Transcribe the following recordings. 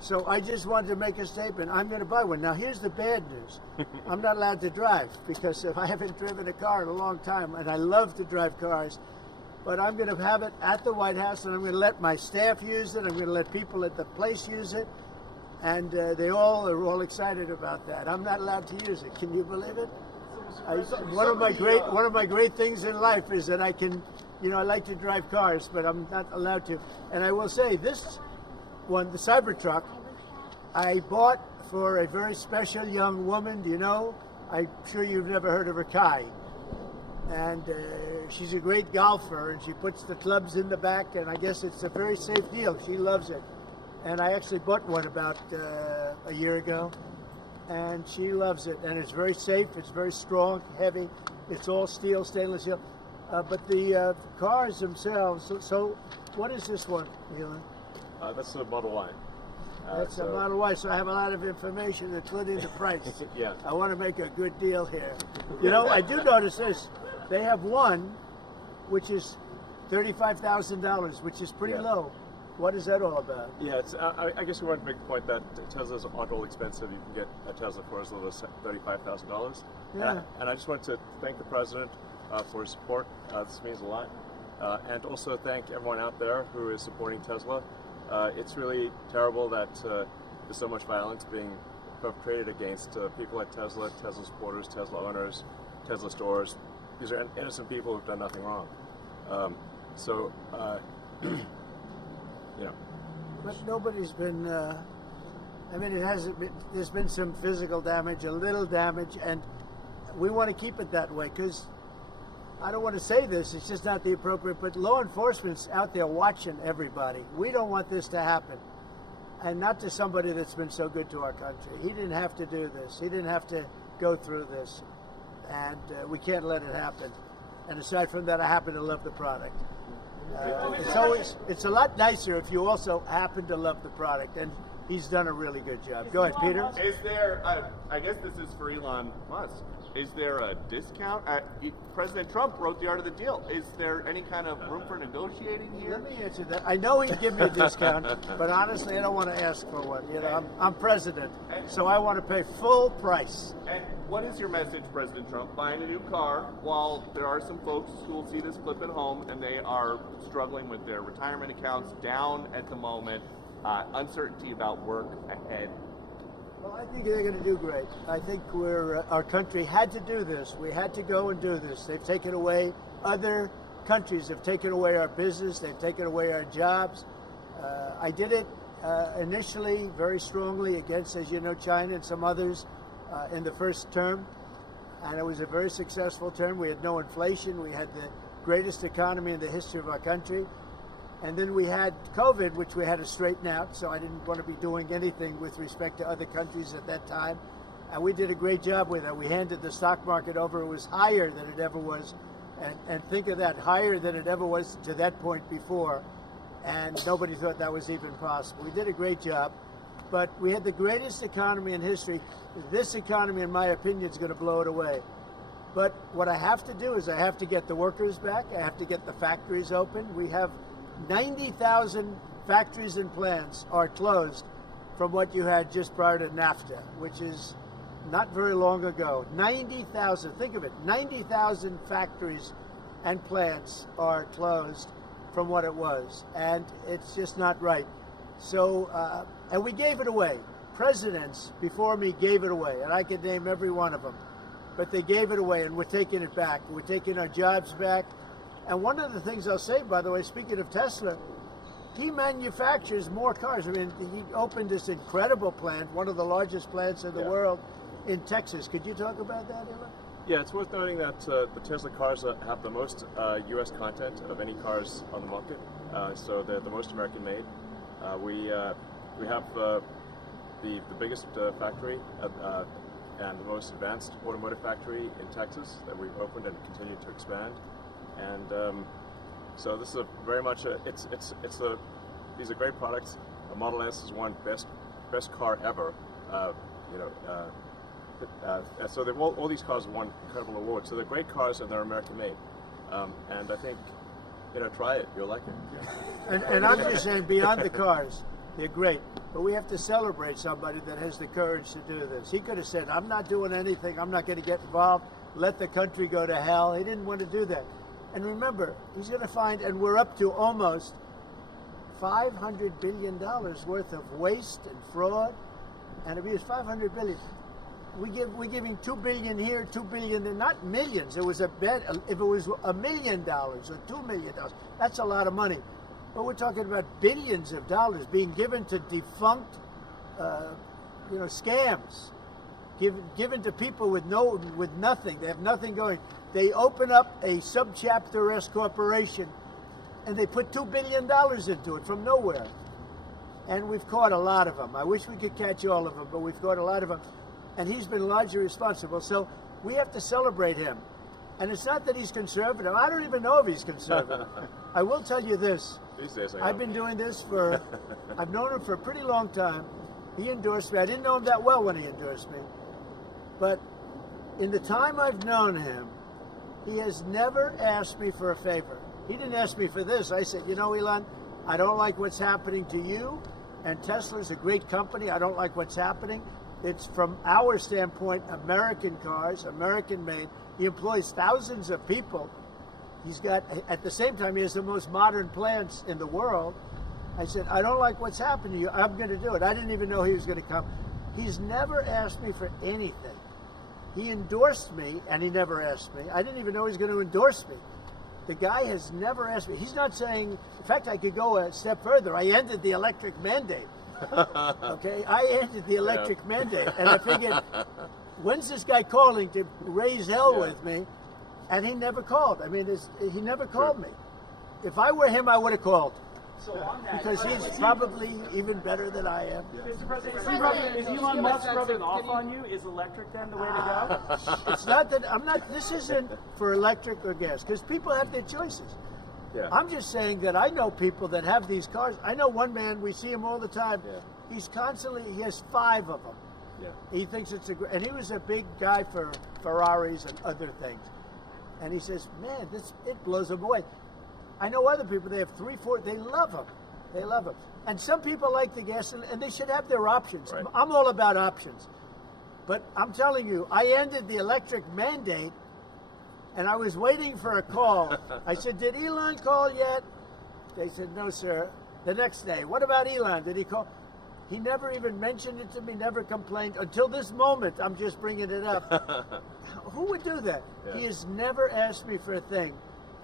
So I just wanted to make a statement. I'm going to buy one. Now, here's the bad news. I'm not allowed to drive because if I haven't driven a car in a long time, and I love to drive cars, but I'm going to have it at the White House, and I'm going to let my staff use it. I'm going to let people at the place use it, and they all are all excited about that. I'm not allowed to use it. Can you believe it? One of my great things in life is that I can, I like to drive cars, but I'm not allowed to. And I will say this one, the Cybertruck, I bought for a very special young woman. Do you know? I'm sure you've never heard of her, Kai. And she's a great golfer, and she puts the clubs in the back, and I guess it's a very safe deal. She loves it. And I actually bought one about a year ago, and she loves it. And it's very safe, it's very strong, heavy. It's all steel, stainless steel. But the cars themselves, so what is this one, Elon? That's the Model Y. That's a Model Y, so I have a lot of information, including the price. Yeah. I want to make a good deal here. I do notice this. They have one, which is $35,000, which is pretty low. What is that all about? Yeah, it's, I guess we want to make the point that Teslas aren't all expensive. You can get a Tesla for as little as $35,000. Yeah. And I just want to thank the president for his support. This means a lot. And also thank everyone out there who is supporting Tesla. It's really terrible that there's so much violence being perpetrated against people at Tesla, Tesla supporters, Tesla owners, Tesla stores. These are innocent people who've done nothing wrong. But nobody's been, it hasn't been, there's been some physical damage, a little damage, and we want to keep it that way because I don't want to say this, it's just not the appropriate, but law enforcement's out there watching everybody. We don't want this to happen. And not to somebody that's been so good to our country. He didn't have to do this. He didn't have to go through this. And we can't let it happen. And aside from that, I happen to love the product. It's a lot nicer if you also happen to love the product. And he's done a really good job. Go ahead, Peter. Is there, I guess this is for Elon Musk, is there a discount? President Trump wrote the art of the deal. Is there any kind of room for negotiating here? Let me answer that. I know he'd give me a discount, but honestly, I don't want to ask for one. I'm president, so I want to pay full price. And what is your message, President Trump? Buying a new car while there are some folks who will see this clip at home and they are struggling with their retirement accounts down at the moment, uncertainty about work ahead. Well, I think they're going to do great. I think our country had to do this. We had to go and do this. They've taken away, other countries have taken away our business. They've taken away our jobs. I did it initially very strongly against, as you know, China and some others in the first term. And it was a very successful term. We had no inflation. We had the greatest economy in the history of our country. And then we had COVID, which we had to straighten out, so I didn't want to be doing anything with respect to other countries at that time. And we did a great job with it. We handed the stock market over. It was higher than it ever was. And think of that, higher than it ever was to that point before. And nobody thought that was even possible. We did a great job. But we had the greatest economy in history. This economy, in my opinion, is going to blow it away. But what I have to do is I have to get the workers back. I have to get the factories open. We have 90,000 factories and plants are closed from what you had just prior to NAFTA, which is not very long ago. 90,000, think of it, 90,000 factories and plants are closed from what it was, and it's just not right. So, and we gave it away. Presidents before me gave it away, and I could name every one of them, but they gave it away, and we're taking it back. We're taking our jobs back. And one of the things I'll say, by the way, speaking of Tesla, he manufactures more cars. I mean, he opened this incredible plant, one of the largest plants in the world, in Texas. Could you talk about that, Elon? Yeah, it's worth noting that the Tesla cars have the most U.S. content of any cars on the market. So they're the most American-made. We have the biggest factory and the most advanced automotive factory in Texas that we've opened and continue to expand. And so this is very much these are great products. The Model S is one best car ever. So all these cars have won incredible awards. So they're great cars and they're American made. And I think try it. You'll like it. And I'm just saying, beyond the cars, They're great. But we have to celebrate somebody that has the courage to do this. He could have said, I'm not doing anything. I'm not going to get involved. Let the country go to hell. He didn't want to do that. And remember, he's going to find, and we're up to almost $500 billion worth of waste and fraud and abuse. $500 billion. We're giving $2 billion here, $2 billion there, not millions. It was a bet. If it was $1 million or $2 million, that's a lot of money. But we're talking about billions of dollars being given to defunct, scams, given to people with nothing. They have nothing going. They open up a subchapter S corporation, and they put $2 billion into it from nowhere. And we've caught a lot of them. I wish we could catch all of them, but we've caught a lot of them. And he's been largely responsible. So we have to celebrate him. And it's not that he's conservative. I don't even know if he's conservative. I will tell you this. I've been doing this I've known him for a pretty long time. He endorsed me. I didn't know him that well when he endorsed me. But in the time I've known him, he has never asked me for a favor. He didn't ask me for this. I said, Elon, I don't like what's happening to you. And Tesla's a great company. I don't like what's happening. It's, from our standpoint, American cars, American made. He employs thousands of people. He's got, at the same time, he has the most modern plants in the world. I said, I don't like what's happened to you. I'm going to do it. I didn't even know he was going to come. He's never asked me for anything. He endorsed me, and he never asked me. I didn't even know he was going to endorse me. The guy has never asked me. He's not saying, in fact, I could go a step further. I ended the electric mandate. Okay, I ended the electric mandate, and I figured, when's this guy calling to raise hell with me? And he never called. I mean, he never called me. If I were him, I would have called. So on that, because he's probably even better than I am. Mr. President, is Elon Musk rubbing off on you? Is electric then the way to go? It's not that this isn't for electric or gas, because people have their choices. Yeah. I'm just saying that I know people that have these cars. I know one man, we see him all the time. Yeah. He has 5 of them. Yeah. He thinks it's and he was a big guy for Ferraris and other things. And he says, man, it blows him away. I know other people, they have 3, 4, they love them. They love them. And some people like the gas, and they should have their options. Right. I'm all about options. But I'm telling you, I ended the electric mandate, and I was waiting for a call. I said, did Elon call yet? They said, no, sir. The next day, what about Elon? Did he call? He never even mentioned it to me, never complained. Until this moment, I'm just bringing it up. Who would do that? Yeah. He has never asked me for a thing.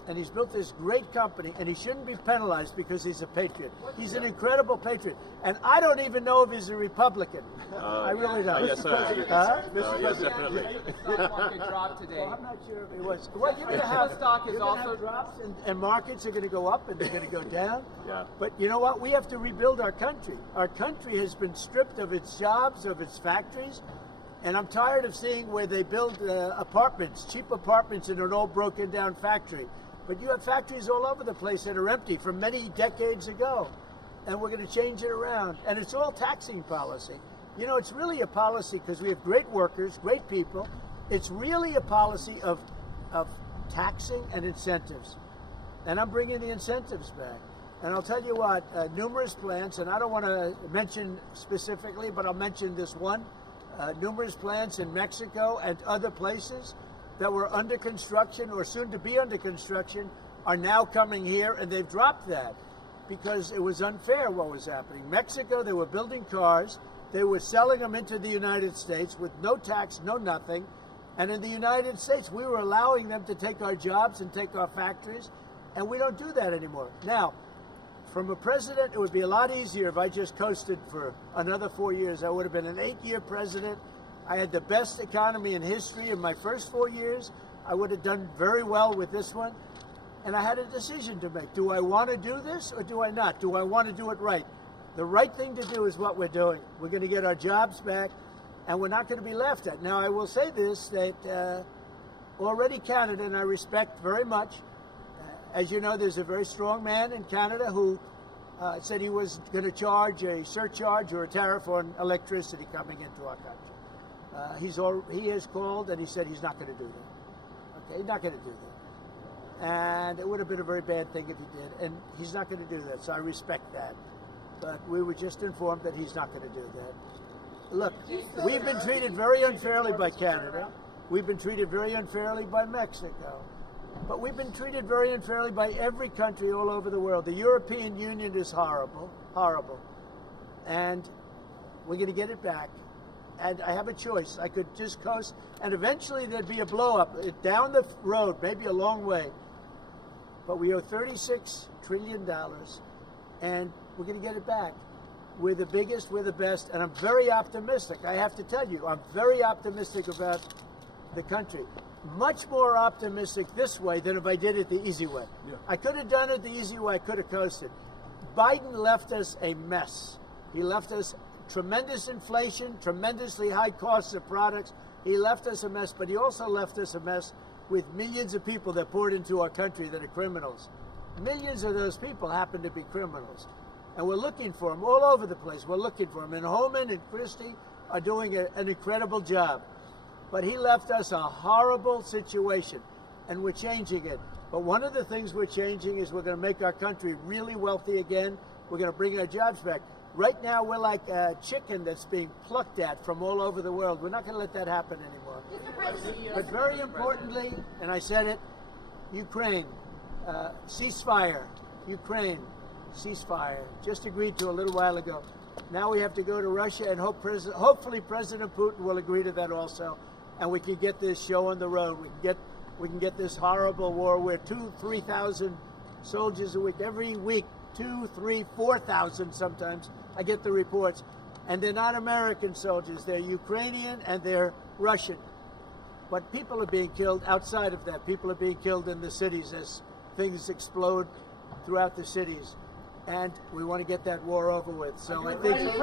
And he's built this great company, and he shouldn't be penalized because he's a patriot. He's an incredible patriot. And I don't even know if he's a Republican. I really don't. Yes, sir. Yes, definitely. Stock market dropped today. Well, I'm not sure if he was. Well, you're going to have stock is also have drops, and markets are going to go up and they're going to go down. Yeah. But you know what? We have to rebuild our country. Our country has been stripped of its jobs, of its factories. And I'm tired of seeing where they build apartments, cheap apartments in an old broken down factory. But you have factories all over the place that are empty from many decades ago. And we're going to change it around. And it's all taxing policy. You know, it's really a policy because we have great workers, great people. It's really a policy of taxing and incentives. And I'm bringing the incentives back. And I'll tell you what, numerous plants, and I don't want to mention specifically, but I'll mention this one. Numerous plants in Mexico and other places that were under construction or soon to be under construction are now coming here, and they've dropped that because it was unfair what was happening. Mexico, they were building cars, they were selling them into the United States with no tax, no nothing, and in the United States, we were allowing them to take our jobs and take our factories, and we don't do that anymore. Now, from a president, it would be a lot easier if I just coasted for another 4 years. I would have been an 8-year president. I had the best economy in history in my first 4 years. I would have done very well with this one. And I had a decision to make. Do I want to do this or do I not? Do I want to do it right? The right thing to do is what we're doing. We're going to get our jobs back, and we're not going to be laughed at. Now, I will say this, that already Canada, and I respect very much, as you know, there's a very strong man in Canada who said he was going to charge a surcharge or a tariff on electricity coming into our country. He has called and he said he's not going to do that. Okay, he's not going to do that. And it would have been a very bad thing if he did. And he's not going to do that, so I respect that. but we were just informed that he's not going to do that. Look, we've been treated very unfairly by Canada. We've been treated very unfairly by Mexico. But we've been treated very unfairly by every country all over the world. The European Union is horrible, horrible. And we're going to get it back. And I have a choice. I could just coast, and eventually there'd be a blow-up down the road, maybe a long way. But we owe $36 trillion, and we're going to get it back. We're the biggest, we're the best, and I'm very optimistic. I have to tell you, I'm very optimistic about the country. Much more optimistic this way than if I did it the easy way. Yeah. I could have done it the easy way. I could have coasted. Biden left us a mess. He left us tremendous inflation, tremendously high costs of products. He left us a mess, but he also left us a mess with millions of people that poured into our country that are criminals. Millions of those people happen to be criminals. And we're looking for them all over the place. We're looking for them. And Homan and Christie are doing an incredible job. But he left us a horrible situation, and we're changing it. But one of the things we're changing is we're going to make our country really wealthy again. We're going to bring our jobs back. Right now, we're like a chicken that's being plucked at from all over the world. We're not going to let that happen anymore. But very importantly, and I said it, Ukraine, ceasefire. Ukraine, ceasefire. Just agreed to a little while ago. Now we have to go to Russia, and hopefully President Putin will agree to that also, and we can get this show on the road. We can get this horrible war where 2,000-3,000 soldiers a week, every week, 2,000, 3,000, 4,000 sometimes. I get the reports, and they're not American soldiers. They're Ukrainian and they're Russian. But people are being killed outside of that. People are being killed in the cities as things explode throughout the cities. And we want to get that war over with. So I think it's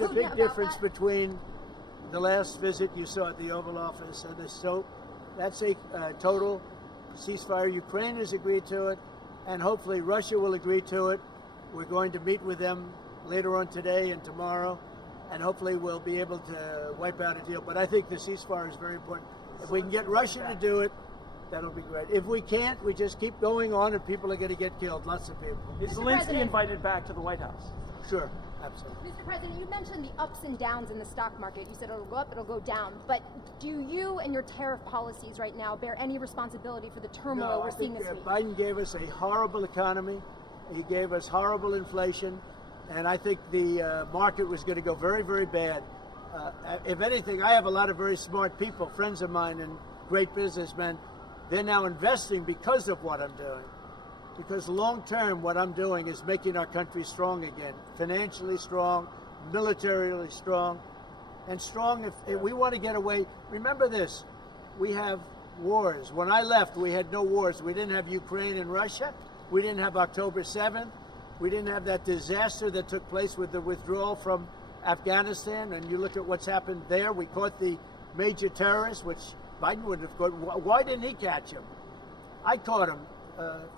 a big difference between the last visit you saw at the Oval Office and this. So that's a total ceasefire. Ukraine has agreed to it, and hopefully Russia will agree to it. We're going to meet with them later on today and tomorrow, and hopefully we'll be able to wipe out a deal. But I think the ceasefire is very important. If we can get Russia to do it, that'll be great. If we can't, we just keep going on, and people are going to get killed. Lots of people. Is Zelensky invited back to the White House? Sure, absolutely. Mr. President, you mentioned the ups and downs in the stock market. You said it'll go up, it'll go down. But do you and your tariff policies right now bear any responsibility for the turmoil we're seeing this week? Biden gave us a horrible economy. He gave us horrible inflation. And I think the market was going to go very, very bad. If anything, I have a lot of very smart people, friends of mine and great businessmen. They're now investing because of what I'm doing. Because long term, what I'm doing is making our country strong again. Financially strong, militarily strong, and strong if we want to get away. Remember this, we have wars. When I left, we had no wars. We didn't have Ukraine and Russia. We didn't have October 7th. We didn't have that disaster that took place with the withdrawal from Afghanistan. And you look at what's happened there. We caught the major terrorist, which Biden wouldn't have caught. Why didn't he catch him? I caught him.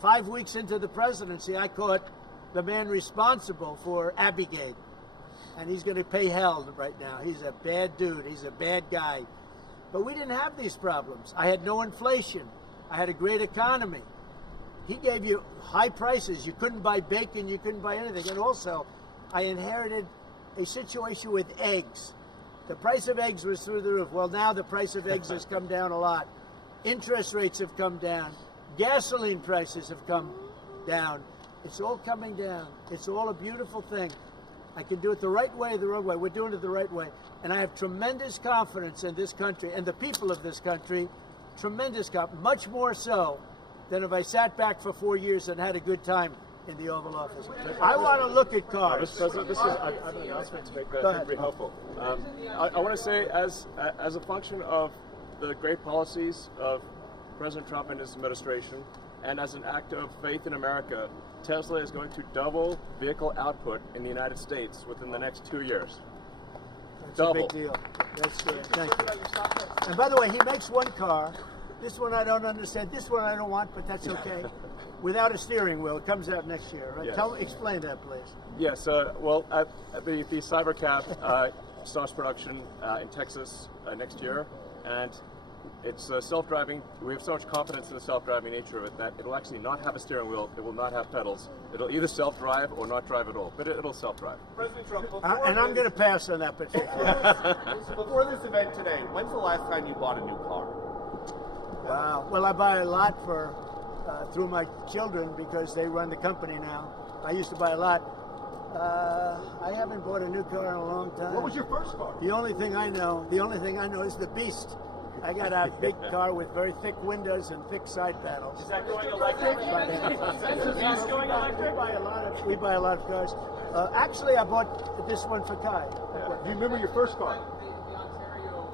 5 weeks into the presidency, I caught the man responsible for Abiegate. And he's going to pay hell right now. He's a bad dude. He's a bad guy. But we didn't have these problems. I had no inflation. I had a great economy. He gave you high prices. You couldn't buy bacon. You couldn't buy anything. And also, I inherited a situation with eggs. The price of eggs was through the roof. Well, now the price of eggs has come down a lot. Interest rates have come down. Gasoline prices have come down. It's all coming down. It's all a beautiful thing. I can do it the right way, the wrong way. We're doing it the right way. And I have tremendous confidence in this country and the people of this country. Tremendous confidence, much more so than if I sat back for 4 years and had a good time in the Oval Office. I want to look at cars. Mr. President, I have an announcement to make that I think would be helpful. I want to say, as a function of the great policies of President Trump and his administration, and as an act of faith in America, Tesla is going to double vehicle output in the United States within the next 2 years. That's double. A big deal. That's good. Thank you. And by the way, he makes one car. This one I don't understand. This one I don't want, but that's okay. Without a steering wheel. It comes out next year, right? Yes. Explain that, please. Yes. Well, the Cybercab starts production in Texas next year, and It's self-driving. We have so much confidence in the self-driving nature of it that it'll actually not have a steering wheel. It will not have pedals. It'll either self-drive or not drive at all. But it'll self-drive. President Trump, And I'm going to pass on that particular. before this event today, when's the last time you bought a new car? Wow. Well, I buy a lot for through my children because they run the company now. I used to buy a lot. I haven't bought a new car in a long time. What was your first car? The only thing I know is the Beast. I got a big car with very thick windows and thick side panels. Is that going electric? Is the Beast going electric? We buy a lot of cars. Actually, I bought this one for Kai. Do you remember your first car? The Ontario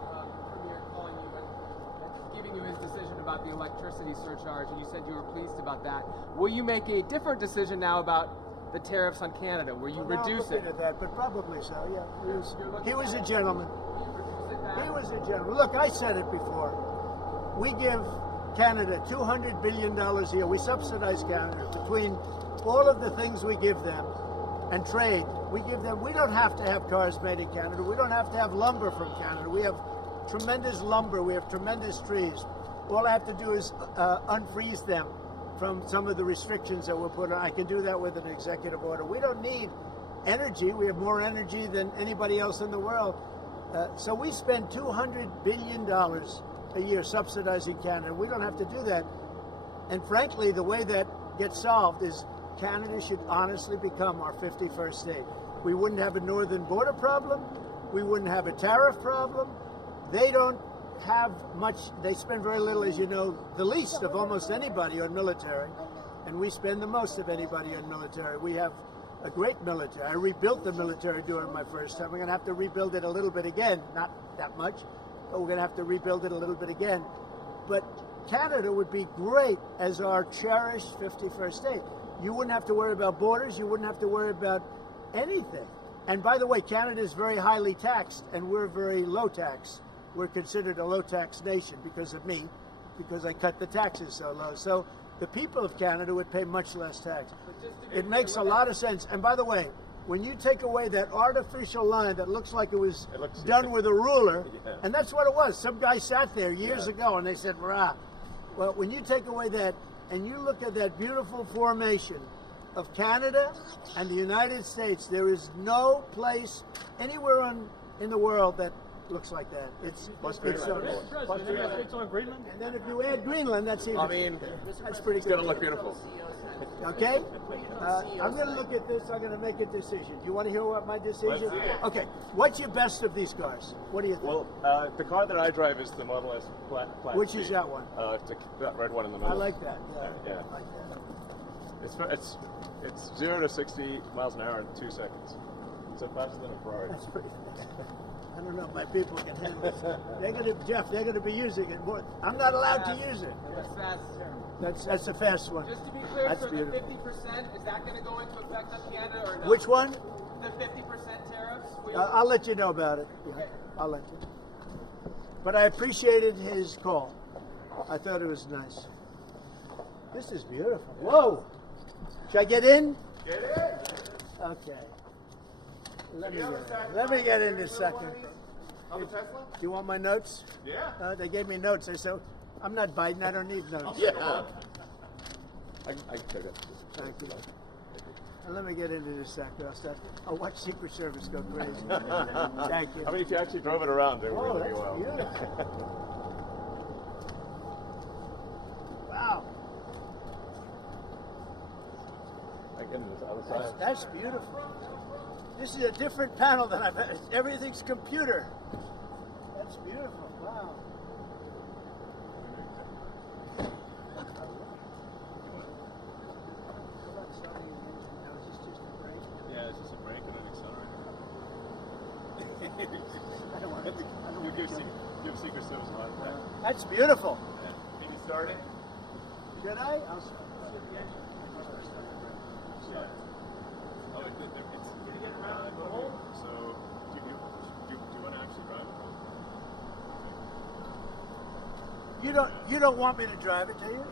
Premier calling you and giving you his decision about the electricity surcharge, and you said you were pleased about that. Will you make a different decision now about the tariffs on Canada? Will you reduce it? At that, but probably so. Yeah, he was a gentleman. He was a gentleman. Look, I said it before. We give Canada $200 billion a year. We subsidize Canada between all of the things we give them and trade. We give them. We don't have to have cars made in Canada. We don't have to have lumber from Canada. We have tremendous lumber. We have tremendous trees. All I have to do is unfreeze them from some of the restrictions that were put on. I can do that with an executive order. We don't need energy. We have more energy than anybody else in the world. So we spend $200 billion a year subsidizing Canada. We don't have to do that. And frankly, the way that gets solved is Canada should honestly become our 51st state. We wouldn't have a northern border problem. We wouldn't have a tariff problem. They don't have much. They spend very little, as you know, the least of almost anybody on military. And we spend the most of anybody on military. We have a great military. I rebuilt the military during my first time. We're going to have to rebuild it a little bit again. Not that much, but we're going to have to rebuild it a little bit again. But Canada would be great as our cherished 51st state. You wouldn't have to worry about borders. You wouldn't have to worry about anything. And by the way, Canada is very highly taxed, and we're very low tax. We're considered a low tax nation because of me, because I cut the taxes so low. So the people of Canada would pay much less tax. It makes a lot of sense. And by the way, when you take away that artificial line that looks like it was done with a ruler, and that's what it was. Some guy sat there years ago and they said, "Rah." Well, when you take away that and you look at that beautiful formation of Canada and the United States, there is no place anywhere in the world that looks like that. It's on Greenland? and then if you add Greenland, that's even. I mean, that's pretty it's good. going to look beautiful. Okay, I'm going to look at this. I'm going to make a decision. Do you want to hear what my decision? Okay, what's your best of these cars? What do you think? Well, the car that I drive is the Model S Plaid. Which is that one? That red one in the middle. I like that. Yeah. Yeah. I like that. It's 0 to 60 miles an hour in 2 seconds. So faster than a Ferrari. That's pretty. I don't know if my people can handle this. They're going to be using it more. I'm not allowed to use it. That's fast. That's the fast one. Just to be clear, That's so the beautiful. 50%, is that going to go into effect on Canada or not? Which one? The 50% tariffs? I'll let you know about it. Yeah, I'll let you. But I appreciated his call. I thought it was nice. This is beautiful. Whoa! Should I get in? Get in. Okay. Let me get in this second. On the Tesla? Do you want my notes? Yeah. They gave me notes. They said, I'm not Biden. I don't need notes. Yeah. I can take it. Thank you. Let me get into this sector. I'll watch Secret Service go crazy. Thank you. I mean, if you actually drove it around, it would Oh, really be that's well. beautiful. Wow. I get into the other side. That's beautiful. This is a different panel than I've had. Everything's computer. That's beautiful. Wow. Yeah, it's just a brake and an accelerator. I don't want to. You give Secret Service a lot of time. That's beautiful. Can you start it? Should I? I'll start. Oh, it's getting around the hole. So, do you want to actually drive it? You don't want me to drive it, do you?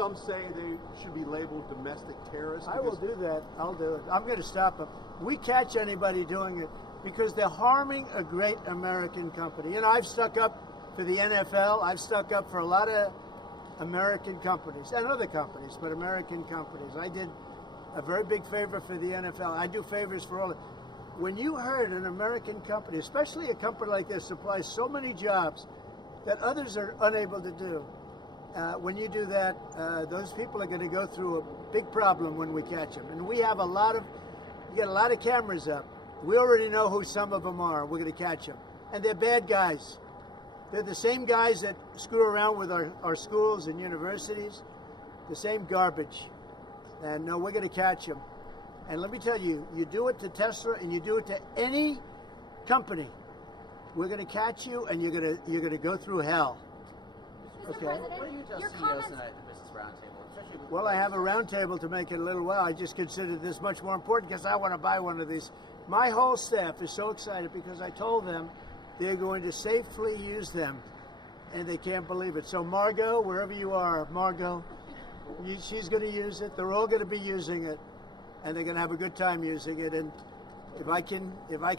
some say they should be labeled domestic terrorists. I will do that. I'll do it. I'm going to stop them. We catch anybody doing it because they're harming a great American company. You know, I've stuck up for the NFL. I've stuck up for a lot of American companies and other companies, but American companies. I did a very big favor for the NFL. I do favors for all of. When you heard an American company, especially a company like this, supplies so many jobs that others are unable to do, when you do that, those people are going to go through a big problem when we catch them. And we have you got a lot of cameras up. We already know who some of them are. We're going to catch them. And they're bad guys. They're the same guys that screw around with our schools and universities, the same garbage. And no, we're going to catch them. And let me tell you, you do it to Tesla and you do it to any company, we're going to catch you and you're going to go through hell. Mr. Okay. President, What do you tell your CEOs comments. tonight at the Business Roundtable? Especially with Well, I have a roundtable to make it a little while. I just consider this much more important because I want to buy one of these. My whole staff is so excited because I told them they're going to safely use them, and they can't believe it. So Margot, wherever you are, Margot, she's going to use it. They're all going to be using it, and they're going to have a good time using it. And if I can,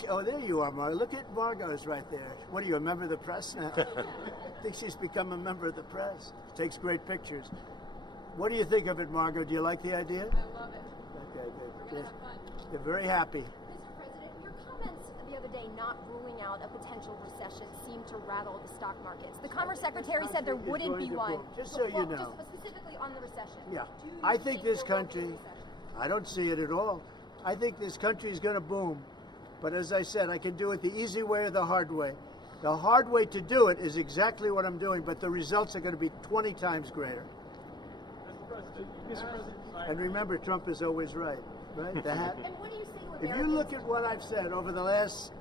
oh, there you are, Margot. Look at Margot's right there. What are you, a member of the press now? I think she's become a member of the press. Takes great pictures. What do you think of it, Margot? Do you like the idea? I love it. Okay, good. We're going to have fun. They're very happy. Mr. President, your comments the other day not ruling out a potential recession seemed to rattle the stock markets. The Commerce Secretary said there wouldn't be one. Just so you know. Just specifically on the recession. Yeah. Do you I think this there will be a country, recession? I don't see it at all. I think this country is going to boom. But as I said, I can do it the easy way or the hard way. The hard way to do it is exactly what I'm doing, but the results are going to be 20 times greater. Mr. President, And remember, Trump is always right, right? The hat. And what do you say to If you Americans? look at what I've said over the last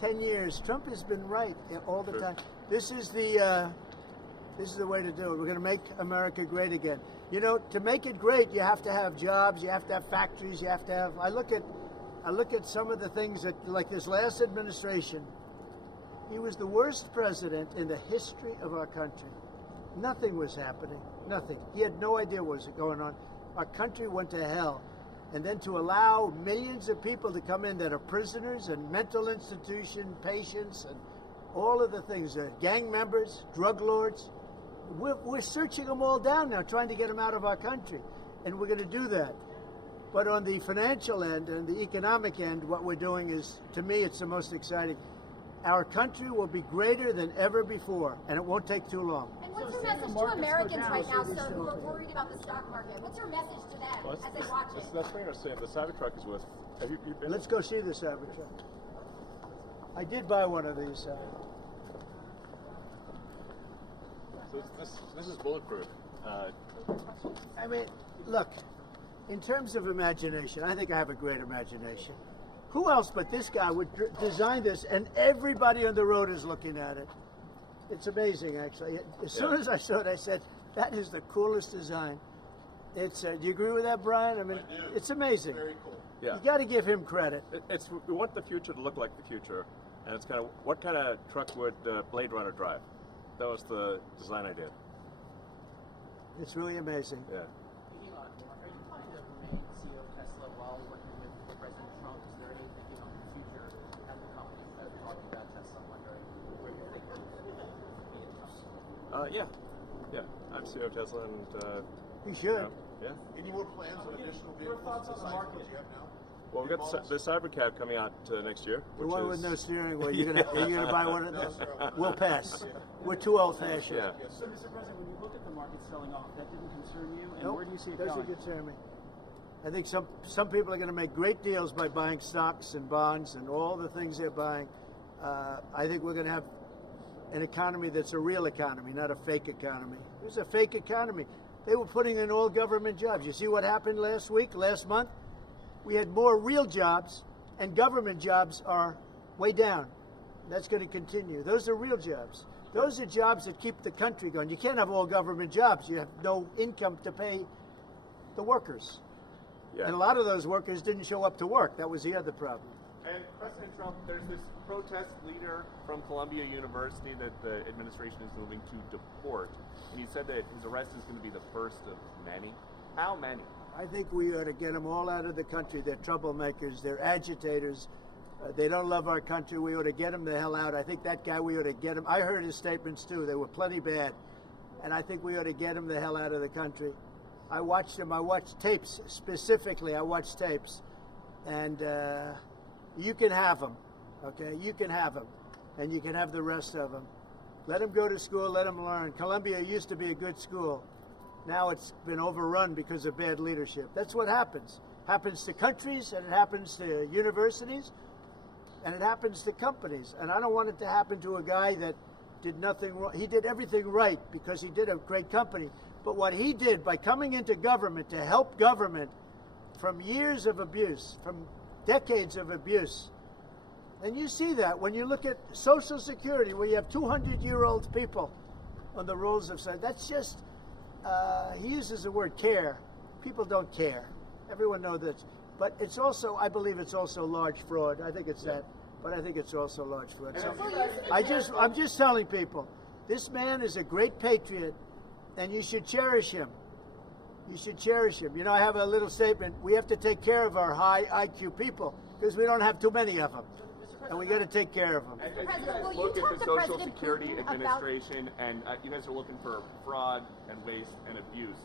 10 years, Trump has been right all the time. This is the way to do it. We're going to make America great again. You know, to make it great, you have to have jobs, you have to have factories, you have to have. I look at some of the things that, like this last administration. He was the worst president in the history of our country. Nothing was happening. Nothing. He had no idea what was going on. Our country went to hell. And then to allow millions of people to come in that are prisoners and mental institution patients and all of the things, gang members, drug lords, we're searching them all down now, trying to get them out of our country. And we're going to do that. But on the financial end and the economic end, what we're doing is, to me, it's the most exciting. Our country will be greater than ever before, and it won't take too long. And what's your message to Americans right now, sir, who are worried about the stock market? What's your message to them Well, as they watch it? that's pretty interesting. The Cybertruck is with. Have you been? Let's go see the Cybertruck. I did buy one of these. So this is bulletproof. I mean, look, in terms of imagination, I think I have a great imagination. Who else but this guy would design this, and everybody on the road is looking at it? It's amazing, actually. As soon as I saw it, I said, that is the coolest design. It's. Do you agree with that, Brian? I mean, it's amazing. Very cool. Yeah. You got to give him credit. We want the future to look like the future, and it's kind of what kind of truck would Blade Runner drive? That was the design idea. It's really amazing. Yeah. Elon, are you planning to remain CEO of Tesla while working with President Trump? Is there anything in the future at the company as we're talking about Tesla? I'm wondering where you think it will be in Trump. Yeah. I'm CEO of Tesla, and He should. yeah. Any more plans on additional Your vehicles thoughts on the besides market? what you have now? Well, we've got the Cybercab coming out next year, The which one is with no steering wheel. Are you gonna buy one of those? We'll pass. We're too old-fashioned. Yeah. So, Mr. President, when you look at the market selling off, that didn't concern you, and Nope, where do you see it doesn't going? concern me. I think some people are going to make great deals by buying stocks and bonds and all the things they're buying. I think we're going to have an economy that's a real economy, not a fake economy. It was a fake economy. They were putting in all government jobs. You see what happened last month? We had more real jobs, and government jobs are way down. That's going to continue. Those are real jobs. Those are jobs that keep the country going. You can't have all government jobs. You have no income to pay the workers. Yeah. And a lot of those workers didn't show up to work. That was the other problem. And President Trump, there's this protest leader from Columbia University that the administration is moving to deport. And he said that his arrest is going to be the first of many. How many? I think we ought to get them all out of the country. They're troublemakers. They're agitators. They don't love our country. We ought to get them the hell out. I think that guy, we ought to get him. I heard his statements too. They were plenty bad. And I think we ought to get him the hell out of the country. I watched him. I watched tapes specifically. I watched tapes. And you can have them, okay? You can have them. And you can have the rest of them. Let them go to school. Let them learn. Columbia used to be a good school. Now it's been overrun because of bad leadership. That's what happens. Happens to countries, and it happens to universities, and it happens to companies. And I don't want it to happen to a guy that did nothing wrong. He did everything right because he did a great company. But what he did by coming into government to help government from years of abuse, from decades of abuse, and you see that when you look at Social Security, where you have 200-year-old people on the rolls of society. That's just, he uses the word care. People don't care. Everyone knows that. But it's also, I believe it's also large fraud. I think it's that. But I think it's also large fraud. So I'm just telling people, this man is a great patriot, and you should cherish him. You should cherish him. You know, I have a little statement. We have to take care of our high IQ people because we don't have too many of them. And we got to take care of them. As you guys look at the Social Security Administration, and you guys are looking for fraud and waste and abuse,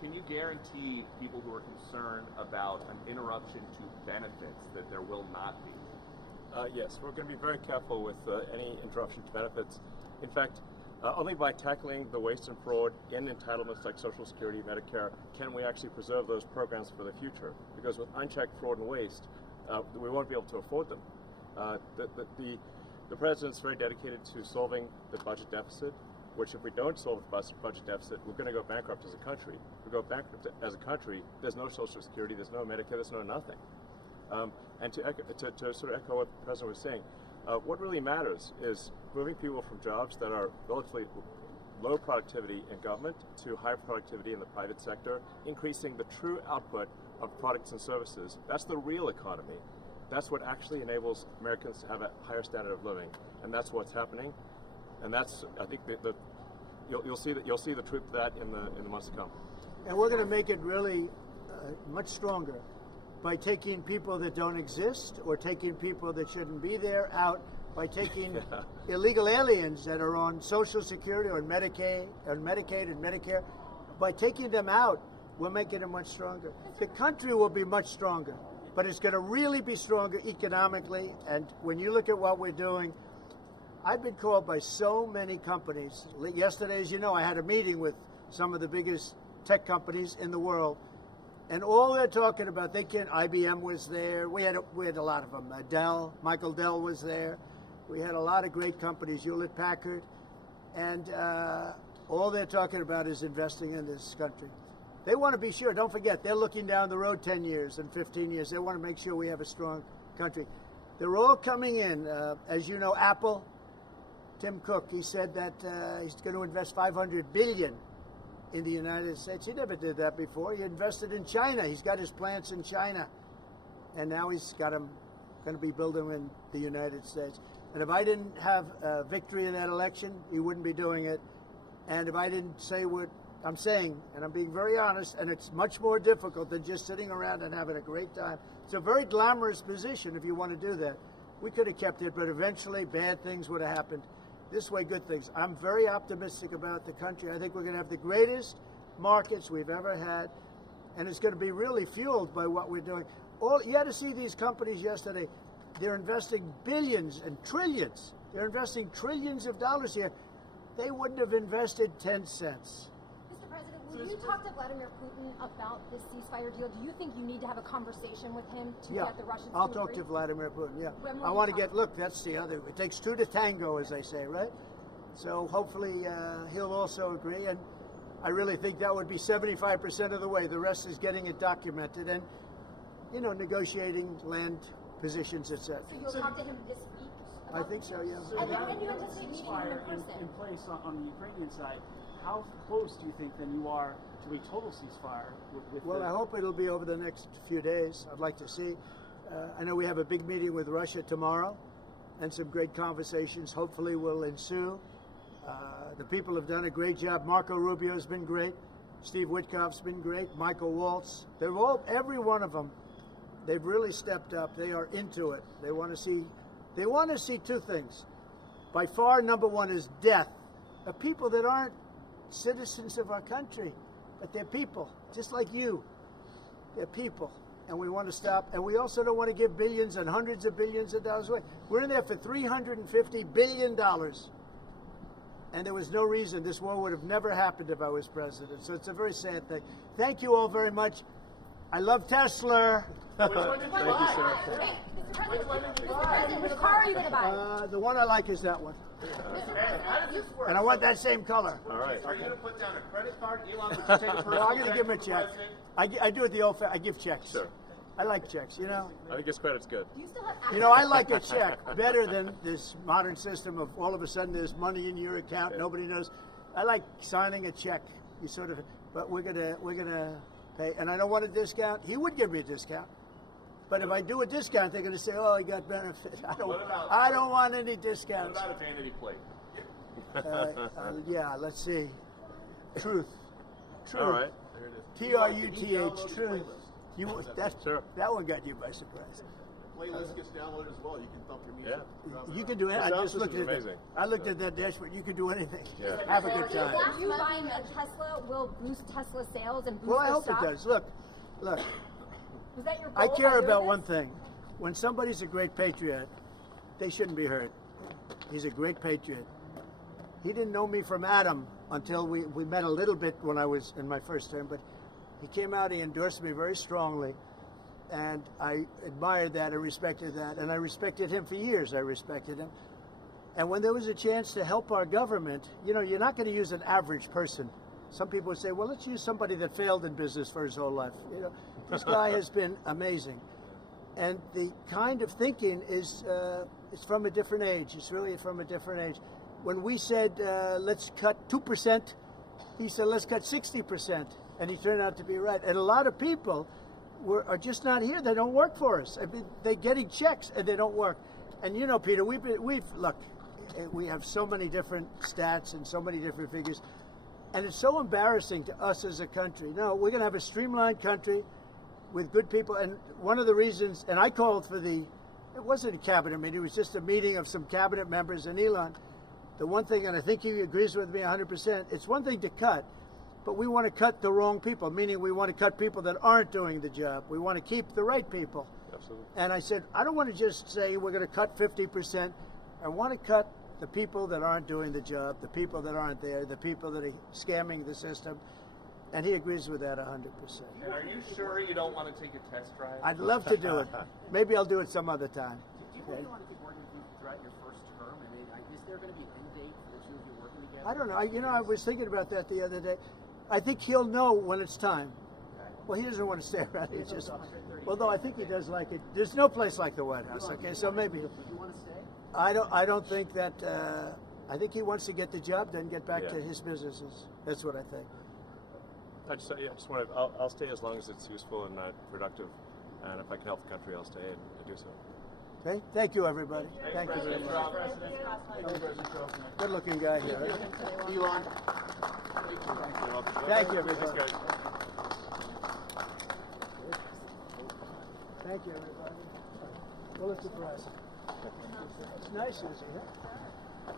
can you guarantee people who are concerned about an interruption to benefits that there will not be? Yes, we're going to be very careful with any interruption to benefits. In fact, only by tackling the waste and fraud in entitlements like Social Security, Medicare, can we actually preserve those programs for the future. Because with unchecked fraud and waste, we won't be able to afford them. The president's very dedicated to solving the budget deficit, which if we don't solve the budget deficit, we're going to go bankrupt as a country. If we go bankrupt as a country, there's no Social Security, there's no Medicare, there's no nothing. And to sort of echo what the president was saying, what really matters is moving people from jobs that are relatively low productivity in government to high productivity in the private sector, increasing the true output of products and services. That's the real economy. That's what actually enables Americans to have a higher standard of living, and that's what's happening. And that's, I think, you'll see the truth of that in the months to come. And we're going to make it really much stronger by taking people that don't exist or taking people that shouldn't be there out, by taking illegal aliens that are on Social Security or Medicaid and Medicare. By taking them out, we're making it much stronger. The country will be much stronger, but it's going to really be stronger economically. And when you look at what we're doing, I've been called by so many companies. Yesterday, as you know, I had a meeting with some of the biggest tech companies in the world, and all they're talking about, IBM was there. We had a lot of them. Michael Dell was there. We had a lot of great companies, Hewlett Packard, and all they're talking about is investing in this country. They want to be sure. Don't forget, they're looking down the road 10 years and 15 years. They want to make sure we have a strong country. They're all coming in. As you know, Apple, Tim Cook, he said that he's going to invest $500 billion in the United States. He never did that before. He invested in China. He's got his plants in China. And now he's got them going to be building in the United States. And if I didn't have victory in that election, he wouldn't be doing it. And if I didn't say what I'm saying, and I'm being very honest, and it's much more difficult than just sitting around and having a great time. It's a very glamorous position if you want to do that. We could have kept it, but eventually bad things would have happened. This way, good things. I'm very optimistic about the country. I think we're going to have the greatest markets we've ever had, and it's going to be really fueled by what we're doing. You had to see these companies yesterday. They're investing billions and trillions. They're investing trillions of dollars here. They wouldn't have invested 10 cents. Mr. President, will you talk to Vladimir Putin about this ceasefire deal? Do you think you need to have a conversation with him to get the Russians to I'll agree? talk to Vladimir Putin, yeah. When will I you want to talk? look, that's the other, it takes two to tango, as they say, right? So hopefully he'll also agree, and I really think that would be 75% of the way. The rest is getting it documented and, negotiating land positions, etc. So you'll talk to him this week? I think so, yeah. And then when do you anticipate meeting him in person? In place on the Ukrainian side, how close do you think then you are to a total ceasefire with Well, I hope it'll be over the next few days. I'd like to see. I know we have a big meeting with Russia tomorrow, and some great conversations hopefully will ensue. The people have done a great job. Marco Rubio's been great. Steve Witkoff's been great. Michael Waltz. They've all, every one of them, they've really stepped up. They are into it. They want to see two things. By far, number one is death of people that aren't citizens of our country, but they're people, just like you. They're people, and we want to stop. And we also don't want to give billions and hundreds of billions of dollars away. We're in there for $350 billion. And there was no reason this war would have never happened if I was president. So it's a very sad thing. Thank you all very much. I love Tesla. Which one did you buy? Wait, Mr. President, which car are you going to buy? The one I like is that one. How does this work? And I want that same color. All right. Are you going to put down a credit card? Elon, would you take a personal No, I'm going to give him a from the check. president? I do it the old I give checks. Sure. I like checks, you know. I think his credit's good. Do you still have You know, I like a check better than this modern system of all of a sudden there's money in your account, Yeah. nobody knows. I like signing a check. You sort of, but we're gonna pay, and I don't want a discount. He would give me a discount, but if I do a discount, they're gonna say, "Oh, he got benefit." I don't want any What discounts. about a vanity plate? Yeah, let's see. Truth. All right. There it is. TRUTH. Truth. Sure. That one got you by surprise. Playlist gets downloaded as well. You can thump your music. Yeah. You can do it. I sound just looked system's at it. amazing. I looked at that dashboard. You can do anything. Yeah. Have a good time. You buying a Tesla will boost Tesla sales and boost Well, I their hope stock? it does. Look. Was that your goal I by care doing about this? one thing. When somebody's a great patriot, they shouldn't be hurt. He's a great patriot. He didn't know me from Adam until we met a little bit when I was in my first term, but he came out, he endorsed me very strongly, and I admired that, I respected that, and I respected him for years, I respected him. And when there was a chance to help our government, you know, you're not going to use an average person. Some people would say, well, let's use somebody that failed in business for his whole life. You know, this guy has been amazing. And the kind of thinking is it's from a different age. It's really from a different age. When we said, let's cut 2%, he said, let's cut 60%. And he turned out to be right. And a lot of people are just not here. They don't work for us. I mean, they're getting checks and they don't work. And you know, Peter, look, we have so many different stats and so many different figures. And it's so embarrassing to us as a country. No, we're going to have a streamlined country with good people. And one of the reasons, and I called for it wasn't a cabinet meeting, it was just a meeting of some cabinet members and Elon. The one thing, and I think he agrees with me 100%, it's one thing to cut, but we want to cut the wrong people, meaning we want to cut people that aren't doing the job. We want to keep the right people. Absolutely. And I said, I don't want to just say we're going to cut 50%. I want to cut the people that aren't doing the job, the people that aren't there, the people that are scamming the system. And he agrees with that 100%. And are you sure you don't want to take a test drive? I'd love to do it. Maybe I'll do it some other time. Do you really want to keep working with you throughout your first term? I mean, is there going to be an end date for the two of you working together? I don't know. I was thinking about that the other day. I think he'll know when it's time. Well, he doesn't want to stay around here. Just, although I think he does like it. There's no place like the White House. Okay, so maybe. Do you want to stay? I don't think that. I think he wants to get the job done, get back to his businesses. That's what I think. I just want to. I'll stay as long as it's useful and productive, and if I can help the country, I'll stay and do so. Okay. Thank you, everybody. Thank you very President much. Trump. Good-looking guy here. Right? Elon. Thank you, everybody. Thanks, guys. Thank you, everybody. Pulitzer Prize. It's nice, Susie. Huh?